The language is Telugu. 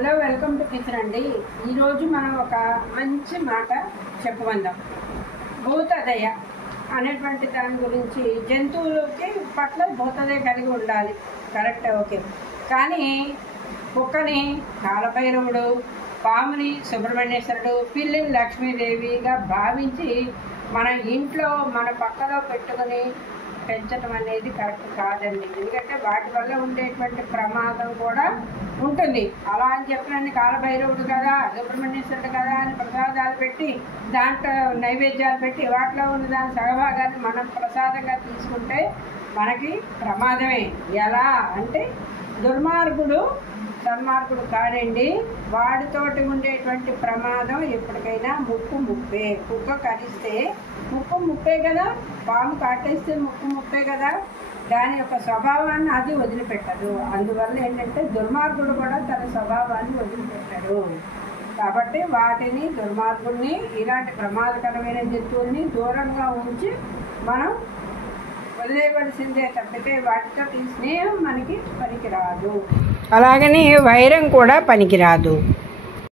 హలో, వెల్కమ్ టు కిచెన్ అండి. ఈరోజు మనం ఒక మంచి మాట చెప్పుకుందాం. భూతదయ అనేటువంటి దాని గురించి. జంతువులకి పట్ల భూతదయ కలిగి ఉండాలి, కరెక్ట్, ఓకే. కానీ కుక్కని కాలభైరవుడు, పాముని సుబ్రహ్మణ్యేశ్వరుడు, పిల్లిని లక్ష్మీదేవిగా భావించి మన ఇంట్లో మన పక్కలో పెట్టుకుని పెంచడం అనేది కరెక్ట్ కాదండి. ఎందుకంటే వాటి వల్ల ఉండేటువంటి ప్రమాదం కూడా ఉంటుంది. అలా అని చెప్పినన్ని కాలభైరవుడు కదా, సుబ్రహ్మణ్యేశ్వరుడు కదా అని ప్రసాదాలు పెట్టి, దాంట్లో నైవేద్యాలు పెట్టి, వాటిలో ఉన్న దాని సగభాగాన్ని మనం ప్రసాదంగా తీసుకుంటే మనకి ప్రమాదమే. ఎలా అంటే దుర్మార్గుడు సన్మార్గుడు కాడండి. వాడితోటి ఉండేటువంటి ప్రమాదం ఎప్పటికైనా ముప్పే. కుక్క కరిస్తే ముప్పే కదా, పాము కాటేస్తే ముప్పే కదా. దాని యొక్క స్వభావాన్ని అది వదిలిపెట్టదు. అందువల్ల ఏంటంటే దుర్మార్గుడు కూడా తన స్వభావాన్ని వదిలిపెట్టడు. కాబట్టి వాటిని, దుర్మార్గుల్ని, ఇలాంటి ప్రమాదకరమైన జంతువుల్ని దూరంగా ఉంచి మనం వదిలేయవలసిందే తప్పితే వాటితో స్నేహం మనకి పనికిరాదు. అలాగని వైరం కూడా పనికిరాదు.